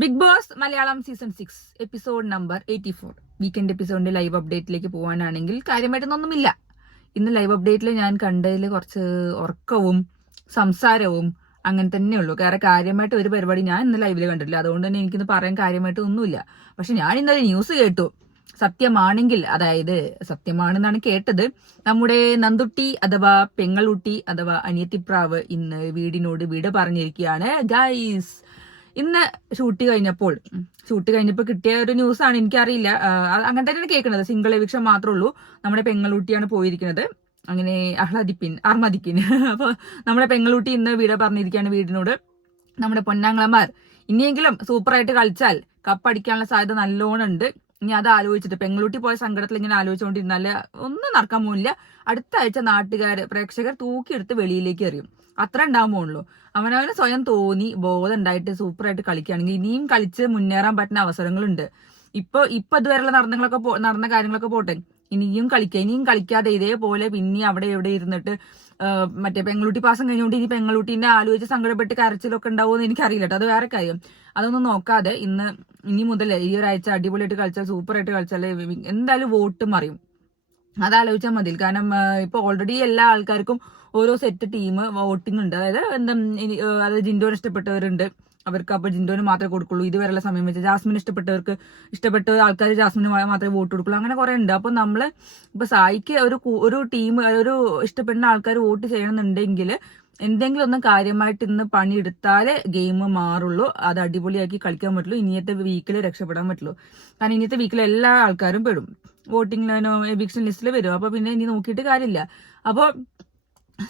Big Boss Malayalam season 6 episode number 84 weekend എപ്പിസോഡിന്റെ live അപ്ഡേറ്റിലേക്ക് പോകാനാണെങ്കിൽ കാര്യമായിട്ടൊന്നുമില്ല. ഇന്ന് ലൈവ് അപ്ഡേറ്റിൽ ഞാൻ കണ്ടതിൽ കുറച്ച് ഉറക്കവും സംസാരവും അങ്ങനെ തന്നെയുള്ളൂ. കാരണം കാര്യമായിട്ട് ഒരു പരിപാടി ഞാൻ ഇന്ന് ലൈവിൽ കണ്ടിട്ടില്ല. അതുകൊണ്ട് തന്നെ എനിക്കിന്ന് പറയാൻ കാര്യമായിട്ട് ഒന്നുമില്ല. പക്ഷെ ഞാൻ ഇന്നൊരു ന്യൂസ് കേട്ടു. സത്യമാണെങ്കിൽ, അതായത് സത്യമാണെന്നാണ് കേട്ടത്, നമ്മുടെ നന്ദുട്ടി അഥവാ പെങ്ങളുട്ടി അഥവാ അനിയത്തിപ്രാവ് ഇന്ന് വീടിനോട് വിട പറഞ്ഞിരിക്കുകയാണ് ഗൈസ്. ഇന്ന് ഷൂട്ട് കഴിഞ്ഞപ്പോൾ കിട്ടിയ ഒരു ന്യൂസാണ്. എനിക്കറിയില്ല, അങ്ങനെ തന്നെയാണ് കേൾക്കുന്നത്. സിംഗിൾ എവിക്ഷൻ മാത്രമേ ഉള്ളൂ. നമ്മുടെ പെങ്ങളുട്ടിയാണ് പോയിരിക്കുന്നത്. അങ്ങനെ അർമദിപ്പിൻ അപ്പൊ നമ്മുടെ പെങ്ങളുട്ടി ഇന്ന് വിട പറഞ്ഞിരിക്കുകയാണ് വീടിനോട്. നമ്മുടെ പൊന്നാങ്ങളമാർ ഇനിയെങ്കിലും സൂപ്പറായിട്ട് കളിച്ചാൽ കപ്പടിക്കാനുള്ള സാധ്യത നല്ലോണം ഉണ്ട്. ഇനി അത് ആലോചിച്ചിട്ട് പെങ്ങളൂട്ടി പോയ സങ്കടത്തിൽ ഇങ്ങനെ ആലോചിച്ചുകൊണ്ടിരുന്നാല് ഒന്നും നടക്കാൻ പോകുന്നില്ല. അടുത്ത ആഴ്ച പ്രേക്ഷകർ തൂക്കിയെടുത്ത് വെളിയിലേക്ക് എറിയും. അത്ര ഉണ്ടാകാൻ പോകുള്ളൂ. അവനവന് സ്വയം തോന്നി ബോധം ഉണ്ടായിട്ട് സൂപ്പറായിട്ട് കളിക്കുകയാണെങ്കിൽ ഇനിയും കളിച്ച് മുന്നേറാൻ പറ്റുന്ന അവസരങ്ങളുണ്ട്. ഇപ്പൊ ഇതുവരെയുള്ള നടന്ന കാര്യങ്ങളൊക്കെ പോട്ടെ, ഇനിയും കളിക്കാതെ ഇതേപോലെ പിന്നെ അവിടെ എവിടെ ഇരുന്നിട്ട് മറ്റേ പെങ്ങളൂട്ടി പാസം കഴിഞ്ഞുകൊണ്ട് ഇനി പെങ്ങളൂട്ടിനെ ആലോചിച്ച് സങ്കടപ്പെട്ട് കരച്ചിലൊക്കെ ഉണ്ടാവുമെന്ന് എനിക്കറിയില്ല കേട്ടോ. അത് വേറെ കാര്യം. അതൊന്നും നോക്കാതെ ഇനി മുതൽ ഈ ഒരാഴ്ച അടിപൊളിയായിട്ട് കളിച്ചാൽ, സൂപ്പറായിട്ട് കളിച്ചാൽ എന്തായാലും വോട്ട് മറിയും. അതാലോചിച്ചാൽ മതി. കാരണം ഇപ്പൊ ഓൾറെഡി എല്ലാ ആൾക്കാർക്കും ഓരോ സെറ്റ് ടീം വോട്ടിംഗ് ഉണ്ട്. അതായത് ജിൻഡോന് ഇഷ്ടപ്പെട്ടവരുണ്ട്, അവർക്ക് അപ്പൊ ജിൻഡോന് മാത്രമേ കൊടുക്കുള്ളൂ. ഇതുവരെയുള്ള സമയം വെച്ച് ജാസ്മിന് ഇഷ്ടപ്പെട്ട ആൾക്കാർ ജാസ്മിന് മാത്രമേ വോട്ട് കൊടുക്കുള്ളൂ. അങ്ങനെ കുറെ ഉണ്ട്. അപ്പൊ നമ്മള് ഇപ്പൊ സായിക്ക് ഒരു ടീം ഒരു ഇഷ്ടപ്പെടുന്ന ആൾക്കാർ വോട്ട് ചെയ്യണമെന്നുണ്ടെങ്കിൽ എന്തെങ്കിലും ഒന്ന് കാര്യമായിട്ട് ഇന്ന് പണിയെടുത്താലേ ഗെയിം മാറുള്ളൂ. അത് അടിപൊളിയാക്കി കളിക്കാൻ പറ്റുള്ളൂ. ഇനിയത്തെ വീക്കിൽ രക്ഷപ്പെടാൻ പറ്റുള്ളൂ. കാരണം ഇനിയത്തെ വീക്കിൽ എല്ലാ ആൾക്കാരും പെടും, വോട്ടിംഗ് എവിക്ഷൻ ലിസ്റ്റിൽ വരും. അപ്പൊ പിന്നെ ഇനി നോക്കിയിട്ട് കാര്യമില്ല. അപ്പൊ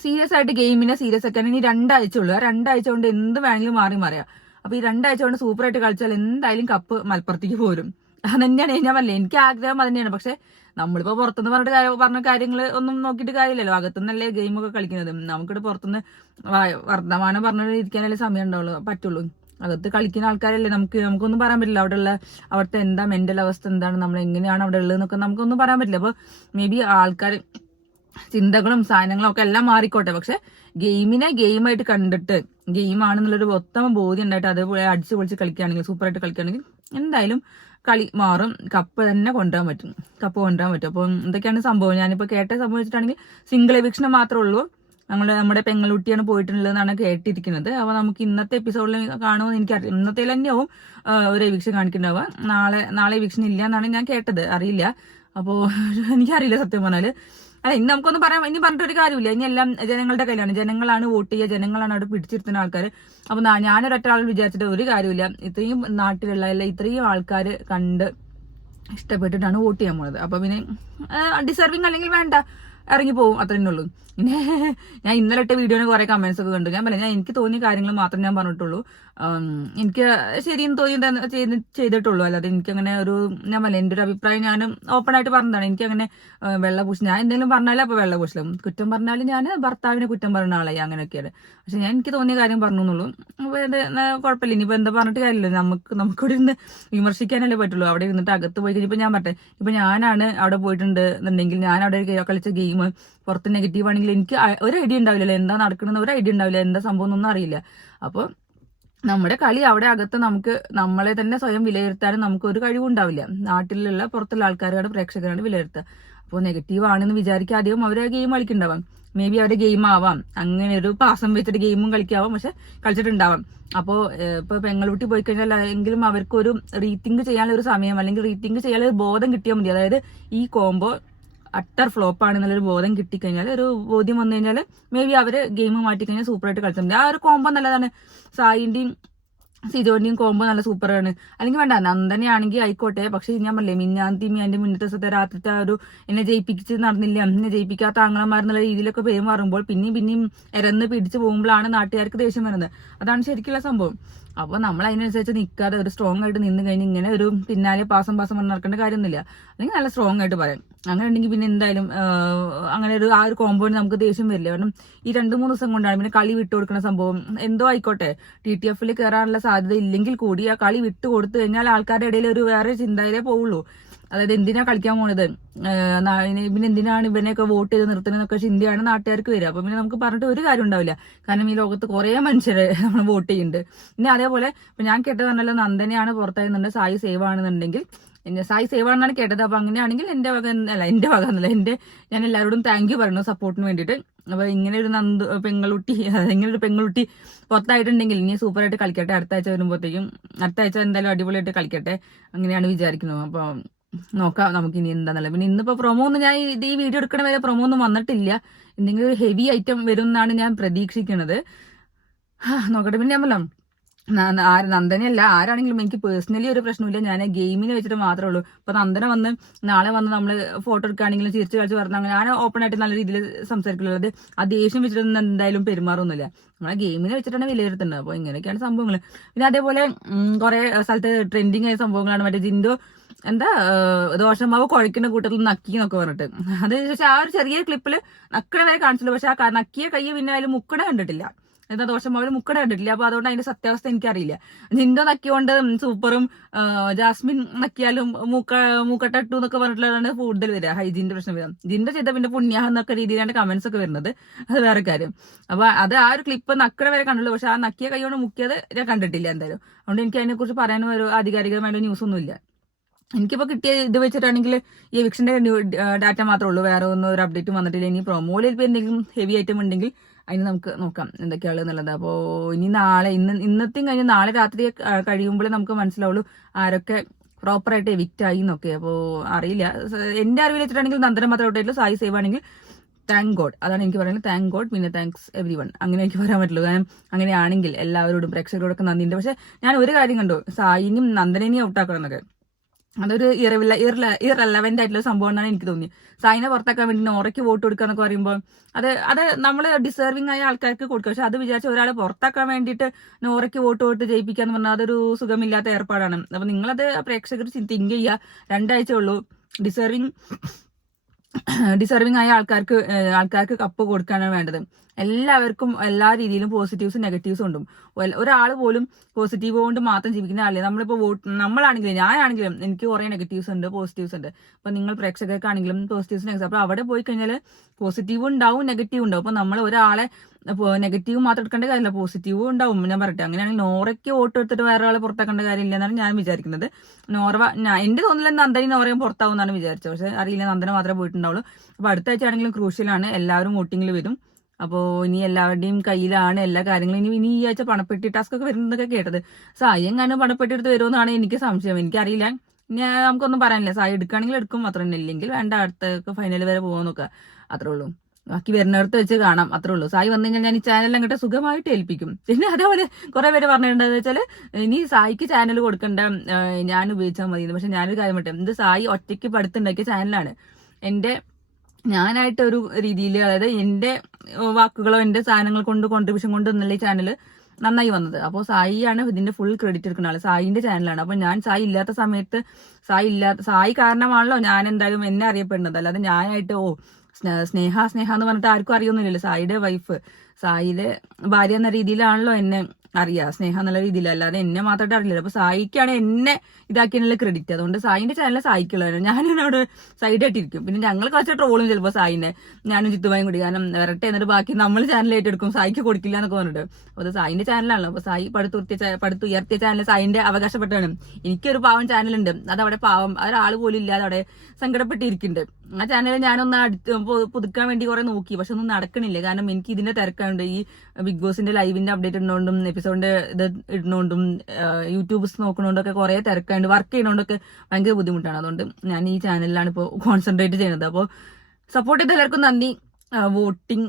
സീരിയസ് ആയിട്ട് ഗെയിമിനെ സീരിയസ് ആക്കാൻ ഇനി 2 ആഴ്ച ഉള്ളൂ. ആ 2 ആഴ്ച കൊണ്ട് എന്ത് വേണമെങ്കിലും മാറിയാം. അപ്പൊ ഈ 2 ആഴ്ച കൊണ്ട് സൂപ്പറായിട്ട് കളിച്ചാൽ എന്തായാലും കപ്പ് മലപ്പുറത്തേക്ക് പോരും. അതന്നെയാണ് ഞാൻ പറഞ്ഞത്. എനിക്ക് ആഗ്രഹം അത് തന്നെയാണ്. പക്ഷെ നമ്മളിപ്പോ പുറത്തുനിന്ന് പറഞ്ഞ കാര്യങ്ങൾ ഒന്നും നോക്കിയിട്ട് കാര്യമില്ലല്ലോ. അകത്തുനിന്നല്ലേ ഗെയിമൊക്കെ കളിക്കുന്നത്. നമുക്കിവിടെ പുറത്തുനിന്ന് വർത്തമാനം പറഞ്ഞിരിക്കാനല്ലേ സമയം പറ്റുള്ളൂ. അകത്ത് കളിക്കുന്ന ആൾക്കാരല്ലേ. നമുക്കൊന്നും പറയാൻ പറ്റില്ല. അവിടുത്തെ എന്താ മെന്റൽ അവസ്ഥ എന്താണ്, നമ്മൾ എങ്ങനെയാണ് അവിടെ ഉള്ളതെന്നൊക്കെ നമുക്കൊന്നും പറയാൻ പറ്റില്ല. അപ്പൊ മേ ബി ആൾക്കാർ ചിന്തകളും സാധനങ്ങളും ഒക്കെ എല്ലാം മാറിക്കോട്ടെ. പക്ഷെ ഗെയിമിനെ ഗെയിമായിട്ട് കണ്ടിട്ട് ഗെയിമാണെന്നുള്ളൊരു ഉത്തമ ബോധ്യം ഉണ്ടായിട്ട് അതേപോലെ അടിച്ചു പൊളിച്ച് കളിക്കുകയാണെങ്കിൽ, സൂപ്പറായിട്ട് കളിക്കുകയാണെങ്കിൽ എന്തായാലും കളി മാറും. കപ്പ് തന്നെ കൊണ്ടുവരാൻ പറ്റും. അപ്പോൾ എന്തൊക്കെയാണ് സംഭവം? ഞാനിപ്പോൾ കേട്ട സംഭവിച്ചിട്ടാണെങ്കിൽ സിംഗിൾ എവിക്ഷൻ മാത്രമേ ഉള്ളൂ. നമ്മുടെ പെങ്ങളുട്ടിയാണ് പോയിട്ടുള്ളതെന്നാണ് കേട്ടിരിക്കുന്നത്. അപ്പോൾ നമുക്ക് ഇന്നത്തെ എപ്പിസോഡിൽ കാണുമെന്ന് എനിക്കറിയാം. ഇന്നത്തെ തന്നെയാവും ഒരു എവിക്ഷൻ കാണിക്കുന്നുണ്ടാവുക. നാളെ എവിക്ഷൻ ഇല്ല എന്നാണ് ഞാൻ കേട്ടത്. അറിയില്ല. അപ്പോൾ എനിക്കറിയില്ല സത്യം പറഞ്ഞാല്. അല്ല, ഇനി നമുക്കൊന്നും ഇനി പറഞ്ഞിട്ടൊരു കാര്യമില്ല. ഇനി എല്ലാം ജനങ്ങളുടെ കയ്യിലാണ്. ജനങ്ങളാണ് വോട്ട് ചെയ്യുക, ജനങ്ങളാണ് അവിടെ പിടിച്ചിരുത്തുന്ന ആൾക്കാർ. അപ്പൊ ഞാനൊരൊറ്റ ആൾ വിചാരിച്ചിട്ട് ഒരു കാര്യമില്ല. ഇത്രയും നാട്ടിലുള്ള ഇത്രയും ആൾക്കാർ കണ്ട് ഇഷ്ടപ്പെട്ടിട്ടാണ് വോട്ട് ചെയ്യാൻ പോകുന്നത്. അപ്പൊ പിന്നെ ഡിസർവിങ് അല്ലെങ്കിൽ വേണ്ട, ഇറങ്ങി പോകും. അത്ര തന്നെ ഉള്ളൂ. പിന്നെ ഞാൻ ഇന്നലെ ഇട്ട വീഡിയോന് കുറെ കമന്റ്സ് ഒക്കെ കണ്ടു. ഞാൻ എനിക്ക് തോന്നിയ കാര്യങ്ങൾ മാത്രം ഞാൻ പറഞ്ഞിട്ടുള്ളൂ. എനിക്ക് ശരിയെന്ന് തോന്നി ചെയ്തിട്ടുള്ളൂ. അല്ലാതെ എനിക്കങ്ങനെ ഞാൻ എന്റെ ഒരു അഭിപ്രായം ഞാൻ ഓപ്പൺ ആയിട്ട് പറഞ്ഞതാണ്. എനിക്കങ്ങനെ വെള്ളപൂശ് ഞാൻ എന്തെങ്കിലും പറഞ്ഞാലും അപ്പൊ വെള്ളപൂശലും, കുറ്റം പറഞ്ഞാലും ഞാൻ ഭർത്താവിനെ കുറ്റം പറയുന്ന ആളായി, അങ്ങനെയൊക്കെയാണ്. പക്ഷെ എനിക്ക് തോന്നിയ കാര്യം പറഞ്ഞു എന്നുള്ളൂ. അപ്പൊ കുഴപ്പമില്ല. ഇനിയിപ്പോ എന്താ പറഞ്ഞിട്ട് കാര്യമില്ല. നമുക്കിവിടെ ഇരുന്ന് വിമർശിക്കാനല്ലേ പറ്റുള്ളൂ. അവിടെ ഇരുന്നിട്ട് അകത്ത് പോയി കഴിഞ്ഞപ്പോൾ ഞാൻ പറഞ്ഞെ, ഇപ്പൊ ഞാനാണ് അവിടെ പോയിട്ടുണ്ട് എന്നുണ്ടെങ്കിൽ, ഞാൻ അവിടെ കളിച്ച ഗെയിം പുറത്ത് നെഗറ്റീവ് ആണെങ്കിൽ എനിക്ക് ഒരു ഐഡിയ ഉണ്ടാവില്ലല്ലോ. എന്താ നടക്കണമെന്ന് ഒരു ഐഡിയ ഉണ്ടാവില്ല. എന്താ സംഭവം എന്നൊന്നും അറിയില്ല. അപ്പോൾ നമ്മുടെ കളി അവിടെ അകത്ത് നമ്മളെ തന്നെ സ്വയം വിലയിരുത്താനും നമുക്ക് ഒരു കഴിവുണ്ടാവില്ല. നാട്ടിലുള്ള പുറത്തുള്ള ആൾക്കാരാണ് പ്രേക്ഷകരാണ് വിലയിരുത്തുക. അപ്പോൾ നെഗറ്റീവ് ആണെന്ന് വിചാരിക്കാതെയും അവരെ ഗെയിം കളിക്കുന്നുണ്ടാവാം. മേ ബി അവരുടെ ഗെയിം ആവാം. അങ്ങനെ ഒരു പാസം വെച്ചിട്ട് ഗെയിമും കളിക്കാവാം. പക്ഷെ കളിച്ചിട്ടുണ്ടാവാം. അപ്പോൾ ഇപ്പൊ പെങ്ങളുട്ടി പോയി കഴിഞ്ഞാൽ എങ്കിലും അവർക്കൊരു റീതിങ്ക് ചെയ്യാനുള്ള ഒരു സമയം, അല്ലെങ്കിൽ റീതിങ്ക് ചെയ്യാനുള്ള ഒരു ബോധം കിട്ടിയാൽ മതി. അതായത് ഈ കോംബോ അട്ടർ ഫ്ലോപ്പ് ആണെന്നുള്ളൊരു ബോധം കിട്ടിക്കഴിഞ്ഞാൽ, ഒരു ബോധ്യം വന്നു കഴിഞ്ഞാൽ മേ ബി അവര് ഗെയിം മാറ്റിക്കഴിഞ്ഞാൽ സൂപ്പറായിട്ട് കളിച്ചാൽ മതി. ആ ഒരു കോംബോ നല്ലതാണ്. സായിന്റെയും സിജോന്റെയും കോംബോ നല്ല സൂപ്പറാണ്. അല്ലെങ്കിൽ വേണ്ട, നന്ദനയാണെങ്കിൽ ആയിക്കോട്ടെ. പക്ഷെ ഞാൻ പറഞ്ഞില്ലേ, മിന്നാന്തിയും എന്റെ മുന്നത്തെ ദിവസത്തെ രാത്രിത്തെ എന്നെ ജയിപ്പിച്ച് നടന്നില്ല, എന്നെ ജയിപ്പിക്കാത്ത ആങ്ങളമാരെന്നുള്ള രീതിയിലൊക്കെ പെരുമാറുമ്പോൾ പിന്നെയും ഇരന്ന് പിടിച്ചു പോകുമ്പോഴാണ് നാട്ടുകാർക്ക് ദേഷ്യം വരുന്നത്. അതാണ് ശരിക്കുള്ള സംഭവം. അപ്പൊ നമ്മൾ അതിനനുസരിച്ച് നിൽക്കാതെ ഒരു സ്ട്രോങ് ആയിട്ട് നിന്ന് കഴിഞ്ഞ് ഇങ്ങനെ ഒരു പിന്നാലെ പാസം പറഞ്ഞ് നടക്കേണ്ട കാര്യമൊന്നുമില്ല. അല്ലെങ്കിൽ നല്ല സ്ട്രോങ് ആയിട്ട് പറയാം. അങ്ങനെ ഉണ്ടെങ്കിൽ പിന്നെ എന്തായാലും അങ്ങനെ ആ ഒരു കോമ്പോയിന് നമുക്ക് ദേഷ്യം വരില്ല. കാരണം ഈ 2-3 ദിവസം കൊണ്ടാണ് പിന്നെ കളി വിട്ടുകൊടുക്കുന്ന സംഭവം. എന്തോ ആയിക്കോട്ടെ, TTFിൽ കയറാനുള്ള സാധ്യത ഇല്ലെങ്കിൽ കൂടി ആ കളി വിട്ടുകൊടുത്തു കഴിഞ്ഞാൽ ആൾക്കാരുടെ ഇടയിൽ ഒരു വേറെ ചിന്തയിലേ പോവുള്ളൂ. അതായത് എന്തിനാ കളിക്കാൻ പോണത്, പിന്നെ എന്തിനാണ് ഇവനെയൊക്കെ വോട്ട് ചെയ്ത് നിർത്തുന്നതൊക്കെ ചിന്തയാണ് നാട്ടുകാർക്ക് വരിക. അപ്പൊ പിന്നെ നമുക്ക് പറഞ്ഞിട്ട് ഒരു കാര്യം ഉണ്ടാവില്ല. കാരണം ഈ ലോകത്ത് കുറെ മനുഷ്യരെ നമ്മൾ വോട്ട് ചെയ്യുന്നുണ്ട്. പിന്നെ അതേപോലെ ഇപ്പൊ ഞാൻ കേട്ടത് പറഞ്ഞല്ലോ, നന്ദനെയാണ് പുറത്തായിരുന്നുണ്ട്, സായി സേവ് ആണെന്നുണ്ടെങ്കിൽ സായി സേവ് ആണെന്നാണ് കേട്ടത്. അപ്പൊ അങ്ങനെയാണെങ്കിൽ എന്റെ വക എന്നല്ല, ഞാൻ എല്ലാവരോടും താങ്ക് യു പറയുന്നു സപ്പോർട്ടിന് വേണ്ടിയിട്ട്. അപ്പൊ ഇങ്ങനെ ഒരു ഇങ്ങനെ ഒരു പെങ്ങളുട്ടി പുറത്തായിട്ടുണ്ടെങ്കിൽ ഇനി സൂപ്പറായിട്ട് കളിക്കട്ടെ. അടുത്ത ആഴ്ച വരുമ്പോഴത്തേക്കും, അടുത്ത ആഴ്ച എന്തായാലും അടിപൊളിയായിട്ട് കളിക്കട്ടെ, അങ്ങനെയാണ് വിചാരിക്കുന്നത്. അപ്പൊ നോക്കാം നമുക്ക് ഇനി എന്താന്നല്ല. പിന്നെ ഇന്നിപ്പോ പ്രൊമോ ഒന്നും ഞാൻ ഈ വീഡിയോ എടുക്കണ വരെ പ്രൊമോ ഒന്നും വന്നിട്ടില്ല. എന്തെങ്കിലും ഒരു ഹെവി ഐറ്റം വരും എന്നാണ് ഞാൻ പ്രതീക്ഷിക്കുന്നത്. നോക്കട്ടെ. പിന്നെ ഞാൻ നന്ദനയല്ല, ആരാണെങ്കിലും എനിക്ക് പേഴ്സണലി ഒരു പ്രശ്നമില്ല. ഞാൻ ഗെയിമിന് വെച്ചിട്ട് മാത്രമേ ഉള്ളൂ. ഇപ്പൊ നന്ദന വന്ന് നാളെ വന്ന് നമ്മള് ഫോട്ടോ എടുക്കുകയാണെങ്കിലും ചിരിച്ചു കളിച്ച് പറഞ്ഞാൽ ഞാൻ ഓപ്പൺ ആയിട്ട് നല്ല രീതിയിൽ സംസാരിക്കുള്ളത്. ആ ദേഷ്യം വെച്ചിട്ടൊന്നും എന്തായാലും പെരുമാറൊന്നുമില്ല. നമ്മളെ ഗെയിമിനെ വെച്ചിട്ടാണ് വിലയിരുത്തുന്നത്. അപ്പൊ ഇങ്ങനെയൊക്കെയാണ് സംഭവങ്ങൾ. പിന്നെ അതേപോലെ കുറെ സ്ഥലത്ത് ട്രെൻഡിങ് ആയ സംഭവങ്ങളാണ്. മറ്റേ ജിൻഡോ ദോശമാവ് കുഴക്കുന്ന കൂട്ടത്തിൽ നക്കി എന്നൊക്കെ പറഞ്ഞിട്ട്, അത് ആ ഒരു ചെറിയ ക്ലിപ്പില് നക്കണ വരെ കാണിച്ചില്ല. പക്ഷെ ആ നക്കിയ കൈ പിന്നെ അതിൽ മുക്കണ കണ്ടിട്ടില്ല. എന്താ ദോശമാവിൽ മുക്കട കണ്ടിട്ടില്ല. അപ്പൊ അതുകൊണ്ട് അതിന്റെ സത്യാവസ്ഥ എനിക്കറിയില്ല. ജിൻഡോ നക്കിയോണ്ട് സൂപ്പറും, ജാസ്മിൻ നക്കിയാലും മൂക്കട്ടു എന്നൊക്കെ പറഞ്ഞിട്ടുള്ളതാണ് കൂടുതൽ വരിക, ഹൈജീന്റെ പ്രശ്നം വരാം. ജിൻഡോ ചെയ്ത പിന്നെ പുണ്യ എന്നൊക്കെ രീതിയിലാണ് കമന്റ്സ് ഒക്കെ വരുന്നത്. അത് വേറെ കാര്യം. അപ്പൊ അത് ആ ഒരു ക്ലിപ്പ് നക്കട വരെ കണ്ടുള്ളൂ. പക്ഷെ ആ നക്കിയ കൈ കൊണ്ട് മുക്കിയത് ഞാൻ കണ്ടിട്ടില്ല എന്തായാലും. അതുകൊണ്ട് എനിക്ക് അതിനെ കുറിച്ച് പറയാനും ഒരു ആധികാരികമായിട്ട് ന്യൂസ് ഒന്നുമില്ല. എനിക്കിപ്പോ കിട്ടിയ ഇത് വെച്ചിട്ടാണെങ്കിൽ ഈ എവിക്ഷന്റെ ഡാറ്റ മാത്രമേ ഉള്ളൂ. വേറെ ഒന്നും ഒരു അപ്ഡേറ്റും വന്നിട്ടില്ല. ഇനി പ്രൊമോയിൽ ഇപ്പൊ എന്തെങ്കിലും ഹെവി ഐറ്റം ഉണ്ടെങ്കിൽ അതിന് നമുക്ക് നോക്കാം എന്തൊക്കെയാണ് എന്നുള്ളത്. അപ്പോൾ ഇനി ഇന്നത്തെയും കഴിഞ്ഞ് നാളെ രാത്രി കഴിയുമ്പോഴേ നമുക്ക് മനസ്സിലാവുള്ളൂ ആരൊക്കെ പ്രോപ്പറായിട്ട് എവിക്റ്റ് ആയി എന്നൊക്കെ. അപ്പോൾ അറിയില്ല. എന്റെ അറിവിൽ വെച്ചിട്ടാണെങ്കിൽ നന്ദന മാത്രമേ ഔട്ടായിട്ടുള്ളൂ. സായി സേവ് ആണെങ്കിൽ താങ്ക് ഗോഡ്, അതാണ് എനിക്ക് പറയുന്നത്. താങ്ക് ഗോഡ്, പിന്നെ താങ്ക്സ് എവരി വൺ, അങ്ങനെ എനിക്ക് പറയാൻ പറ്റുള്ളൂ. കാരണം അങ്ങനെയാണെങ്കിൽ എല്ലാവരോടും പ്രേക്ഷകരോടൊക്കെ നന്ദിയുണ്ട്. പക്ഷെ ഞാൻ ഒരു കാര്യം കണ്ടു, സായിനെയും നന്ദനെയും ഔട്ടാക്കണം എന്നൊക്കെ. അതൊരു ഇറലവന്റ് ആയിട്ടുള്ള സംഭവം എന്നാണ് എനിക്ക് തോന്നിയത്. സായിനെ പുറത്താക്കാൻ വേണ്ടി നോറയ്ക്ക് വോട്ട് കൊടുക്കുക എന്നൊക്കെ പറയുമ്പോൾ അത് നമ്മൾ ഡിസേർവിംഗ് ആയ ആൾക്കാർക്ക് കൊടുക്കുക. പക്ഷെ അത് വിചാരിച്ച ഒരാളെ പുറത്താക്കാൻ വേണ്ടിയിട്ട് നോറയ്ക്ക് വോട്ട് കൊടുത്ത് ജയിപ്പിക്കുക എന്ന് പറഞ്ഞാൽ അതൊരു സുഖമില്ലാത്ത ഏർപ്പാടാണ്. അപ്പൊ നിങ്ങളത് പ്രേക്ഷകർ തിങ്ക് ചെയ്യുക. 2 ആഴ്ച ഉള്ളൂ. ഡിസേർവിംഗ് ആയ ആൾക്കാർക്ക് കപ്പ് കൊടുക്കാനാണ് വേണ്ടത്. എല്ലാവർക്കും എല്ലാ രീതിയിലും പോസിറ്റീവ്സും നെഗറ്റീവ്സും ഉണ്ട്. ഒരാൾ പോലും പോസിറ്റീവ് കൊണ്ട് മാത്രം ജീവിക്കുന്ന ആളല്ലേ. നമ്മളിപ്പോ നമ്മളാണെങ്കിലും ഞാനാണെങ്കിലും എനിക്ക് കുറെ നെഗറ്റീവ്സ് ഉണ്ട്, പോസിറ്റീവ്സ് ഉണ്ട്. അപ്പൊ നിങ്ങൾ പ്രേക്ഷകർക്കാണെങ്കിലും പോസിറ്റീവ്സ് നെഗറ്റീവ്. അപ്പൊ അവിടെ പോയി കഴിഞ്ഞാൽ പോസിറ്റീവ് ഉണ്ടാവും, നെഗറ്റീവ് ഉണ്ടാവും. അപ്പൊ നമ്മൾ ഒരാളെ നെഗറ്റീവ് മാത്രം എടുക്കേണ്ട കാര്യമില്ല, പോസിറ്റീവ് ഉണ്ടാവും. ഞാൻ പറയട്ടെ, അങ്ങനെയാണെങ്കിൽ നോറയ്ക്ക് വോട്ട് എടുത്തിട്ട് വേറെ ആളെ പുറത്താക്കേണ്ട കാര്യമില്ല എന്നാണ് ഞാൻ വിചാരിക്കുന്നത്. എന്റെ തോന്നില്ല നന്ദനി നോറയും പുറത്താവും എന്നാണ് വിചാരിച്ചത്. പക്ഷെ അറിയില്ല, നന്ദന മാത്രമേ പോയിട്ടുണ്ടാവുള്ളൂ. അപ്പൊ അടുത്ത ആഴ്ച ആണെങ്കിലും ക്രൂഷ്യലാണ്, എല്ലാവരും വോട്ടിങ്ങിൽ വരും. അപ്പോൾ ഇനി എല്ലാവരുടെയും കയ്യിലാണ് എല്ലാ കാര്യങ്ങളും. ഇനി ഈ ആഴ്ച പണപ്പെട്ടി ടാസ്ക് ഒക്കെ വരുന്നതൊക്കെ കേട്ടത്. സായി എങ്ങാനും പണപ്പെട്ടി എടുത്ത് വരുമെന്നാണ് എനിക്ക് സംശയം. എനിക്കറിയില്ല. ഇനി നമുക്കൊന്നും പറയാനില്ല. സായി എടുക്കുകയാണെങ്കിൽ എടുക്കും, അത്ര തന്നെ. ഇല്ലെങ്കിൽ വേണ്ട, അടുത്ത ഫൈനൽ വരെ പോകാൻ നോക്കുക, അത്രേ ഉള്ളൂ. ബാക്കി വരുന്നിടത്ത് വെച്ച് കാണാം, അത്രേ ഉള്ളൂ. സായി വന്നു കഴിഞ്ഞാൽ ഞാൻ ഈ ചാനൽ അങ്ങോട്ട് സുഖമായിട്ട് ഏൽപ്പിക്കും. പിന്നെ അതേപോലെ കുറെ പേര് പറഞ്ഞിട്ടുണ്ടെന്ന് വെച്ചാൽ ഇനി സായിക്ക് ചാനൽ കൊടുക്കണ്ട, ഞാൻ ഉപയോഗിച്ചാൽ മതി. പക്ഷെ ഞാനൊരു കാര്യം പറ്റും, ഇത് സായി ഒറ്റയ്ക്ക് പഠിത്തുണ്ടാക്കിയ ചാനലാണ്. ഞാനായിട്ട് ഒരു രീതിയിൽ, അതായത് എന്റെ വാക്കുകളോ എന്റെ സാധനങ്ങൾ കൊണ്ട് കോൺട്രിബ്യൂഷൻ കൊണ്ട് ഒന്നല്ല ഈ ചാനൽ നന്നായി വന്നത്. അപ്പോൾ സായിയാണ് ഇതിന്റെ ഫുൾ ക്രെഡിറ്റ് എടുക്കുന്ന ആള്. സായിന്റെ ചാനലാണ്. അപ്പൊ ഞാൻ സായി ഇല്ലാത്ത സമയത്ത് സായി കാരണമാണല്ലോ ഞാൻ എന്തായാലും എന്നെ അറിയപ്പെടുന്നത്. അല്ലാതെ ഞാനായിട്ട് സ്നേഹ എന്ന് പറഞ്ഞിട്ട് ആർക്കും അറിയൊന്നുമില്ലല്ലോ. സായിയുടെ വൈഫ്, സായിയുടെ ഭാര്യ എന്ന രീതിയിലാണല്ലോ എന്നെ അറിയാം, സ്നേഹം എന്നുള്ള രീതിയിൽ. അല്ലാതെ എന്നെ മാത്രമായിട്ട് അറിയില്ല. അപ്പൊ സായിക്കാണ് എന്നെ ഇതാക്കിയുള്ള ക്രെഡിറ്റ്. അതുകൊണ്ട് സായിന്റെ ചാനൽ സായിക്കുള്ളതാണ്. ഞാനിവിടെ സൈഡായിട്ടിരിക്കും. പിന്നെ ഞങ്ങൾ കുറച്ച് ട്രോളും ചിലപ്പോൾ സായിനെ, ഞാനും ചിത്തുമായും കൂടി. കാരണം വരട്ടെ, എന്നിട്ട് ബാക്കി നമ്മൾ ചാനൽ ഏറ്റെടുക്കും, സായിക്ക് കൊടുക്കില്ല എന്നൊക്കെ പറഞ്ഞിട്ട്. അപ്പൊ അത് സായിന്റെ ചാനലാണല്ലോ. അപ്പൊ സായി പടുത്തുയർത്തിയ ചാനൽ സായിന്റെ അവകാശപ്പെട്ടാണ്. എനിക്കൊരു പാവം ചാനലുണ്ട്, അതവിടെ പാവം ഒരാൾ പോലും ഇല്ലാതെ അവിടെ സങ്കടപ്പെട്ടിരിക്കുന്നുണ്ട്. ആ ചാനൽ ഞാനൊന്ന് പുതുക്കാൻ വേണ്ടി കുറെ നോക്കി, പക്ഷെ ഒന്നും നടക്കണില്ല. കാരണം എനിക്ക് ഇതിന്റെ തിരക്കായുണ്ട്. ഈ ബിഗ് ബോസിന്റെ ലൈവിന്റെ അപ്ഡേറ്റ് ഇടുന്നോണ്ടും എപ്പിസോഡിന്റെ ഇത് ഇടുന്നോണ്ടും യൂട്യൂബ്സ് നോക്കണോണ്ടൊക്കെ കുറെ തിരക്കായുണ്ട്. വർക്ക് ചെയ്യണോണ്ടൊക്കെ ഭയങ്കര ബുദ്ധിമുട്ടാണ്. അതുകൊണ്ട് ഞാൻ ഈ ചാനലിലാണ് ഇപ്പോൾ കോൺസെൻട്രേറ്റ് ചെയ്യുന്നത്. അപ്പോൾ സപ്പോർട്ട് ചെയ്ത എല്ലാവർക്കും നന്ദി. വോട്ടിംഗ്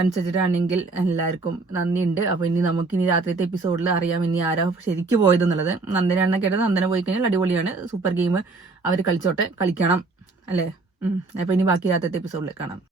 അനുസരിച്ചിട്ടാണെങ്കിൽ എല്ലാവർക്കും നന്ദിയുണ്ട്. അപ്പൊ ഇനി രാത്രിയത്തെ എപ്പിസോഡിൽ അറിയാം ഇനി ആരാ ശരിക്കും പോയതെന്നുള്ളത്. നന്ദനാണെന്ന് കേട്ടത്. നന്ദന പോയി കഴിഞ്ഞാൽ അടിപൊളിയാണ്, സൂപ്പർ ഗെയിം അവർ കളിച്ചോട്ടെ, കളിക്കണം അല്ലേ. അപ്പൊ ഇനി ബാക്കി രാത്രിയത്തെ എപ്പിസോഡിൽ കാണാം.